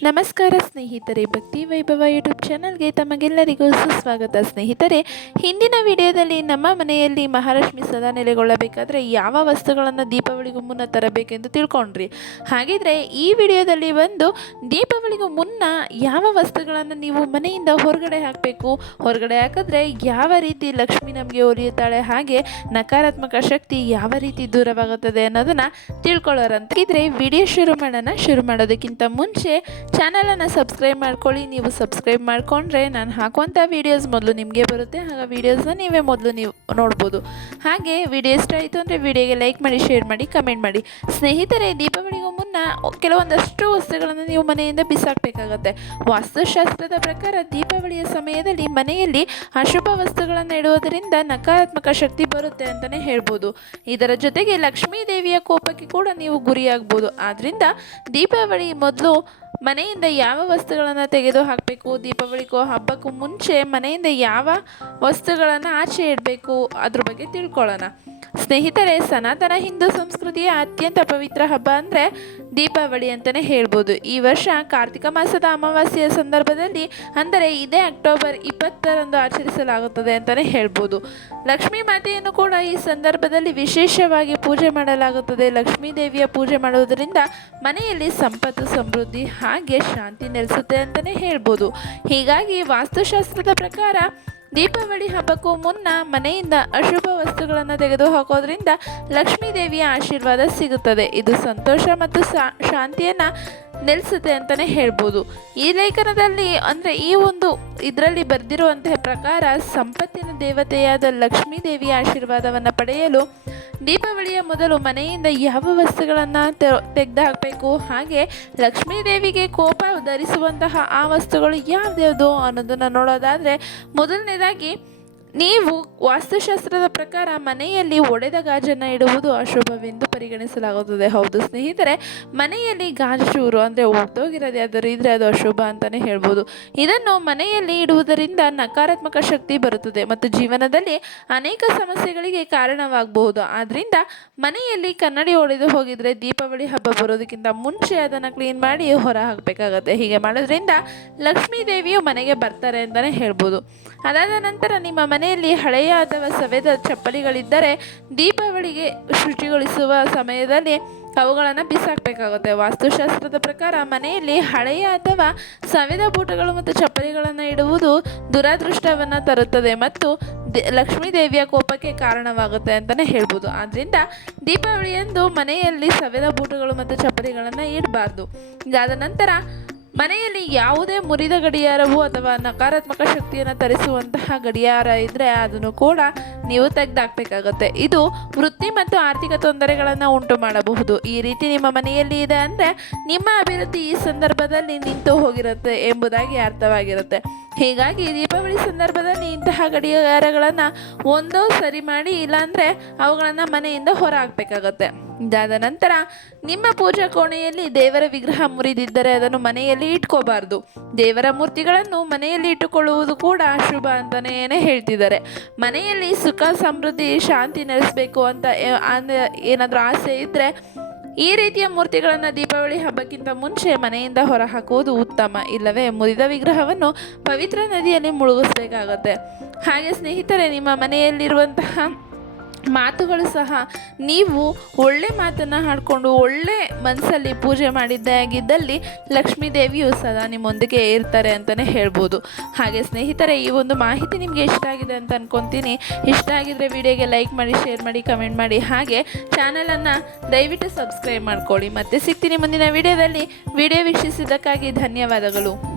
ನಮಸ್ಕಾರ ಸ್ನೇಹಿತರೆ, ಭಕ್ತಿ ವೈಭವ ಯೂಟ್ಯೂಬ್ ಚಾನಲ್ಗೆ ತಮಗೆಲ್ಲರಿಗೂ ಸುಸ್ವಾಗತ. ಸ್ನೇಹಿತರೆ, ಹಿಂದಿನ ವಿಡಿಯೋದಲ್ಲಿ ನಮ್ಮ ಮನೆಯಲ್ಲಿ ಮಹಾಲಕ್ಷ್ಮಿ ಸದಾ ನೆಲೆಗೊಳ್ಳಬೇಕಾದ್ರೆ ಯಾವ ವಸ್ತುಗಳನ್ನು ದೀಪಾವಳಿಗೂ ಮುನ್ನ ತರಬೇಕೆಂದು ತಿಳ್ಕೊಂಡ್ರಿ. ಹಾಗಿದ್ರೆ ಈ ವಿಡಿಯೋದಲ್ಲಿ ಬಂದು ದೀಪಾವಳಿಗೂ ಮುನ್ನ ಯಾವ ವಸ್ತುಗಳನ್ನು ನೀವು ಮನೆಯಿಂದ ಹೊರಗಡೆ ಹಾಕಬೇಕು, ಹೊರಗಡೆ ಹಾಕಿದ್ರೆ ಯಾವ ರೀತಿ ಲಕ್ಷ್ಮಿ ನಮಗೆ ಒಲಿಯುತ್ತಾಳೆ, ಹಾಗೆ ನಕಾರಾತ್ಮಕ ಶಕ್ತಿ ಯಾವ ರೀತಿ ದೂರವಾಗುತ್ತದೆ ಅನ್ನೋದನ್ನು ತಿಳ್ಕೊಳ್ಳೋರಂತ. ಇದ್ರೆ ವಿಡಿಯೋ ಶುರು ಮಾಡೋಣ. ಶುರು ಮಾಡೋದಕ್ಕಿಂತ ಮುಂಚೆ ಚಾನಲನ್ನು ಸಬ್ಸ್ಕ್ರೈಬ್ ಮಾಡ್ಕೊಳ್ಳಿ, ನೀವು ಸಬ್ಸ್ಕ್ರೈಬ್ ಮಾಡಿಕೊಂಡ್ರೆ ನಾನು ಹಾಕುವಂಥ ವೀಡಿಯೋಸ್ ಮೊದಲು ನಿಮಗೆ ಬರುತ್ತೆ ಹಾಗೆ ವೀಡಿಯೋಸ್ನ ನೀವೇ ಮೊದಲು ನೀವು ನೋಡ್ಬೋದು. ಹಾಗೆ ವಿಡಿಯೋ ಇಷ್ಟ ಆಯಿತು ಅಂದರೆ ವಿಡಿಯೋಗೆ ಲೈಕ್ ಮಾಡಿ ಶೇರ್ ಮಾಡಿ ಕಮೆಂಟ್ ಮಾಡಿ. ಸ್ನೇಹಿತರೆ, ದೀಪಾವಳಿಗೂ ಮುನ್ನ ಕೆಲವೊಂದಷ್ಟು ವಸ್ತುಗಳನ್ನು ನೀವು ಮನೆಯಿಂದ ಬಿಸಾಕಬೇಕಾಗತ್ತೆ. ವಾಸ್ತುಶಾಸ್ತ್ರದ ಪ್ರಕಾರ ದೀಪಾವಳಿಯ ಸಮಯದಲ್ಲಿ ಮನೆಯಲ್ಲಿ ಅಶುಭ ವಸ್ತುಗಳನ್ನು ಇಡುವುದರಿಂದ ನಕಾರಾತ್ಮಕ ಶಕ್ತಿ ಬರುತ್ತೆ ಅಂತಲೇ ಹೇಳ್ಬೋದು. ಇದರ ಜೊತೆಗೆ ಲಕ್ಷ್ಮೀ ದೇವಿಯ ಕೋಪಕ್ಕೆ ಕೂಡ ನೀವು ಗುರಿಯಾಗ್ಬೋದು. ಆದ್ದರಿಂದ ದೀಪಾವಳಿ ಮೊದಲು ಮನೆಯಿಂದ ಯಾವ ವಸ್ತುಗಳನ್ನು ತೆಗೆದು ಹಾಕಬೇಕು ದೀಪಾವಳಿಗೋ ಹಬ್ಬಕ್ಕೂ ಮುಂಚೆ ಮನೆಯಿಂದ ಯಾವ ವಸ್ತುಗಳನ್ನು ಆಚೆ ಇಡಬೇಕು? ಅದ್ರ ಬಗ್ಗೆ ತಿಳ್ಕೊಳ್ಳೋಣ. ಸ್ನೇಹಿತರೆ, ಸನಾತನ ಹಿಂದೂ ಸಂಸ್ಕೃತಿಯ ಅತ್ಯಂತ ಪವಿತ್ರ ಹಬ್ಬ ಅಂದರೆ ದೀಪಾವಳಿ ಅಂತಲೇ ಹೇಳ್ಬೋದು. ಈ ವರ್ಷ ಕಾರ್ತಿಕ ಮಾಸದ ಅಮಾವಾಸ್ಯೆಯ ಸಂದರ್ಭದಲ್ಲಿ ಅಂದರೆ ಇದೇ ಅಕ್ಟೋಬರ್ ಇಪ್ಪತ್ತರಂದು ಆಚರಿಸಲಾಗುತ್ತದೆ ಅಂತಲೇ ಹೇಳ್ಬೋದು. ಲಕ್ಷ್ಮೀ ಮಾತೆಯನ್ನು ಕೂಡ ಈ ಸಂದರ್ಭದಲ್ಲಿ ವಿಶೇಷವಾಗಿ ಪೂಜೆ ಮಾಡಲಾಗುತ್ತದೆ. ಲಕ್ಷ್ಮೀ ದೇವಿಯ ಪೂಜೆ ಮಾಡುವುದರಿಂದ ಮನೆಯಲ್ಲಿ ಸಂಪತ್ತು, ಸಮೃದ್ಧಿ, ಹಾಗೆ ಶಾಂತಿ ನೆಲೆಸುತ್ತೆ ಅಂತಲೇ ಹೇಳ್ಬೋದು. ಹೀಗಾಗಿ ವಾಸ್ತುಶಾಸ್ತ್ರದ ಪ್ರಕಾರ ದೀಪಾವಳಿ ಹಬ್ಬಕ್ಕೂ ಮುನ್ನ ಮನೆಯಿಂದ ಅಶುಭ ವಸ್ತುಗಳನ್ನು ತೆಗೆದು ಹಾಕೋದ್ರಿಂದ ಲಕ್ಷ್ಮೀ ದೇವಿಯ ಆಶೀರ್ವಾದ ಸಿಗುತ್ತದೆ. ಇದು ಸಂತೋಷ ಮತ್ತು ಶಾಂತಿಯನ್ನು ನೆಲೆಸುತ್ತೆ ಅಂತಲೇ ಹೇಳ್ಬೋದು. ಈ ಲೇಖನದಲ್ಲಿ ಅಂದರೆ ಈ ಒಂದು ಇದರಲ್ಲಿ ಬರೆದಿರುವಂತಹ ಪ್ರಕಾರ ಸಂಪತ್ತಿನ ದೇವತೆಯಾದ ಲಕ್ಷ್ಮೀ ದೇವಿಯ ಆಶೀರ್ವಾದವನ್ನು ಪಡೆಯಲು ದೀಪಾವಳಿಯ ಮೊದಲು ಮನೆಯಿಂದ ಯಾವ ವಸ್ತುಗಳನ್ನು ತೆಗೆದು ಹಾಕಬೇಕು ಹಾಗೆ ಲಕ್ಷ್ಮೀ ದೇವಿಗೆ ಕೋಪ ಧರಿಸುವಂತಹ ಆ ವಸ್ತುಗಳು ಯಾವ್ದ್ಯಾವುದು ಅನ್ನೋದನ್ನು ನೋಡೋದಾದರೆ ಮೊದಲನೇದಾಗಿ ನೀವು ವಾಸ್ತುಶಾಸ್ತ್ರದ ಪ್ರಕಾರ ಮನೆಯಲ್ಲಿ ಒಡೆದ ಗಾಜನ್ನು ಇಡುವುದು ಅಶುಭವೆಂದು ಪರಿಗಣಿಸಲಾಗುತ್ತದೆ. ಹೌದು ಸ್ನೇಹಿತರೆ, ಮನೆಯಲ್ಲಿ ಗಾಜು ಚೂರು ಅಂದರೆ ಒಡೆದೋಗಿರೋದು ಯಾವ್ದಾದ್ರು ಇದ್ದರೆ ಅದು ಅಶುಭ ಅಂತಲೇ ಹೇಳ್ಬೋದು. ಇದನ್ನು ಮನೆಯಲ್ಲಿ ಇಡುವುದರಿಂದ ನಕಾರಾತ್ಮಕ ಶಕ್ತಿ ಬರುತ್ತದೆ ಮತ್ತು ಜೀವನದಲ್ಲಿ ಅನೇಕ ಸಮಸ್ಯೆಗಳಿಗೆ ಕಾರಣವಾಗಬಹುದು. ಆದ್ದರಿಂದ ಮನೆಯಲ್ಲಿ ಕನ್ನಡಿ ಒಡೆದು ಹೋಗಿದರೆ ದೀಪಾವಳಿ ಹಬ್ಬ ಬರೋದಕ್ಕಿಂತ ಮುಂಚೆ ಅದನ್ನು ಕ್ಲೀನ್ ಮಾಡಿ ಹೊರ ಹಾಕಬೇಕಾಗತ್ತೆ ಹೀಗೆ ಮಾಡೋದ್ರಿಂದ ಲಕ್ಷ್ಮೀ ದೇವಿಯು ಮನೆಗೆ ಬರ್ತಾರೆ ಅಂತಲೇ ಹೇಳ್ಬೋದು. ಅದಾದ ನಂತರ ನಿಮ್ಮ ಮನೆಯಲ್ಲಿ ಹಳೆಯ ಅಥವಾ ಸವೆದ ಚಪ್ಪಲಿಗಳಿದ್ದರೆ ದೀಪಾವಳಿಗೆ ಶುಚಿಗೊಳಿಸುವ ಸಮಯದಲ್ಲಿ ಅವುಗಳನ್ನು ಬಿಸಾಕಬೇಕಾಗುತ್ತೆ. ವಾಸ್ತುಶಾಸ್ತ್ರದ ಪ್ರಕಾರ ಮನೆಯಲ್ಲಿ ಹಳೆಯ ಅಥವಾ ಸವೆದ ಬೂಟಗಳು ಮತ್ತು ಚಪ್ಪಲಿಗಳನ್ನು ಇಡುವುದು ದುರಾದೃಷ್ಟವನ್ನು ತರುತ್ತದೆ ಮತ್ತು ಲಕ್ಷ್ಮೀ ದೇವಿಯ ಕೋಪಕ್ಕೆ ಕಾರಣವಾಗುತ್ತೆ ಅಂತಲೇ ಹೇಳ್ಬೋದು. ಆದ್ದರಿಂದ ದೀಪಾವಳಿಯಂದು ಮನೆಯಲ್ಲಿ ಸವೆದ ಬೂಟುಗಳು ಮತ್ತು ಚಪ್ಪಲಿಗಳನ್ನು ಇಡಬಾರ್ದು. ಇದಾದ ನಂತರ ಮನೆಯಲ್ಲಿ ಯಾವುದೇ ಮುರಿದ ಗಡಿಯಾರವು ಅಥವಾ ನಕಾರಾತ್ಮಕ ಶಕ್ತಿಯನ್ನು ತರಿಸುವಂತಹ ಗಡಿಯಾರ ಇದ್ದರೆ ಅದನ್ನು ಕೂಡ ನೀವು ತೆಗೆದಾಕ್ಬೇಕಾಗುತ್ತೆ. ಇದು ವೃತ್ತಿ ಮತ್ತು ಆರ್ಥಿಕ ತೊಂದರೆಗಳನ್ನು ಉಂಟು ಮಾಡಬಹುದು. ಈ ರೀತಿ ನಿಮ್ಮ ಮನೆಯಲ್ಲಿ ಇದೆ ಅಂದರೆ ನಿಮ್ಮ ಅಭಿವೃದ್ಧಿ ಈ ಸಂದರ್ಭದಲ್ಲಿ ನಿಂತು ಹೋಗಿರುತ್ತೆ ಎಂಬುದಾಗಿ ಅರ್ಥವಾಗಿರುತ್ತೆ. ಹೀಗಾಗಿ ದೀಪಾವಳಿ ಸಂದರ್ಭದಲ್ಲಿ ಇಂತಹ ಗಡಿಯಾರಗಳನ್ನು ಒಂದೋ ಸರಿ ಮಾಡಿ, ಇಲ್ಲಾಂದರೆ ಅವುಗಳನ್ನು ಮನೆಯಿಂದ ಹೊರ ಹಾಕಬೇಕಾಗತ್ತೆ ಇದಾದ ನಂತರ ನಿಮ್ಮ ಪೂಜಾ ಕೋಣೆಯಲ್ಲಿ ದೇವರ ವಿಗ್ರಹ ಮುರಿದಿದ್ದರೆ ಅದನ್ನು ಮನೆಯಲ್ಲಿ ಇಟ್ಕೋಬಾರ್ದು. ದೇವರ ಮೂರ್ತಿಗಳನ್ನು ಮನೆಯಲ್ಲಿ ಇಟ್ಟುಕೊಳ್ಳುವುದು ಕೂಡ ಶುಭ ಅಂತಲೇ ಹೇಳ್ತಿದ್ದಾರೆ. ಮನೆಯಲ್ಲಿ ಸುಖ ಸಮೃದ್ಧಿ, ಶಾಂತಿ ನೆಲೆಸಬೇಕು ಅಂತ ಏನಾದರೂ ಆಸೆ ಇದ್ದರೆ ಈ ರೀತಿಯ ಮೂರ್ತಿಗಳನ್ನು ದೀಪಾವಳಿ ಹಬ್ಬಕ್ಕಿಂತ ಮುಂಚೆ ಮನೆಯಿಂದ ಹೊರಹಾಕುವುದು ಉತ್ತಮ. ಇಲ್ಲವೇ, ಮುರಿದ ವಿಗ್ರಹವನ್ನು ಪವಿತ್ರ ನದಿಯಲ್ಲಿ ಮುಳುಗಿಸಬೇಕಾಗತ್ತೆ. ಹಾಗೆ ಸ್ನೇಹಿತರೆ, ನಿಮ್ಮ ಮನೆಯಲ್ಲಿರುವಂತಹ ಮಾತುಗಳು ಸಹ ನೀವು ಒಳ್ಳೆ ಮಾತನ್ನು ಹಾಡಿಕೊಂಡು ಒಳ್ಳೆ ಮನಸ್ಸಲ್ಲಿ ಪೂಜೆ ಮಾಡಿದ್ದೇ ಆಗಿದ್ದಲ್ಲಿ ಲಕ್ಷ್ಮೀ ದೇವಿಯು ಸದಾ ನಿಮ್ಮೊಂದಿಗೆ ಇರ್ತಾರೆ ಅಂತಲೇ ಹೇಳ್ಬೋದು. ಹಾಗೆ ಸ್ನೇಹಿತರೆ, ಈ ಒಂದು ಮಾಹಿತಿ ನಿಮಗೆ ಇಷ್ಟ ಆಗಿದೆ ಅಂತ ಅಂದ್ಕೊತೀನಿ ಇಷ್ಟ ಆಗಿದ್ರೆ ವಿಡಿಯೋಗೆ ಲೈಕ್ ಮಾಡಿ, ಶೇರ್ ಮಾಡಿ, ಕಮೆಂಟ್ ಮಾಡಿ. ಹಾಗೆ ಚಾನಲನ್ನು ದಯವಿಟ್ಟು ಸಬ್ಸ್ಕ್ರೈಬ್ ಮಾಡ್ಕೊಳ್ಳಿ. ಮತ್ತೆ ಸಿಗ್ತೀನಿ ಮುಂದಿನ ವಿಡಿಯೋದಲ್ಲಿ. ವಿಡಿಯೋ ವೀಕ್ಷಿಸಿದ್ದಕ್ಕಾಗಿ ಧನ್ಯವಾದಗಳು.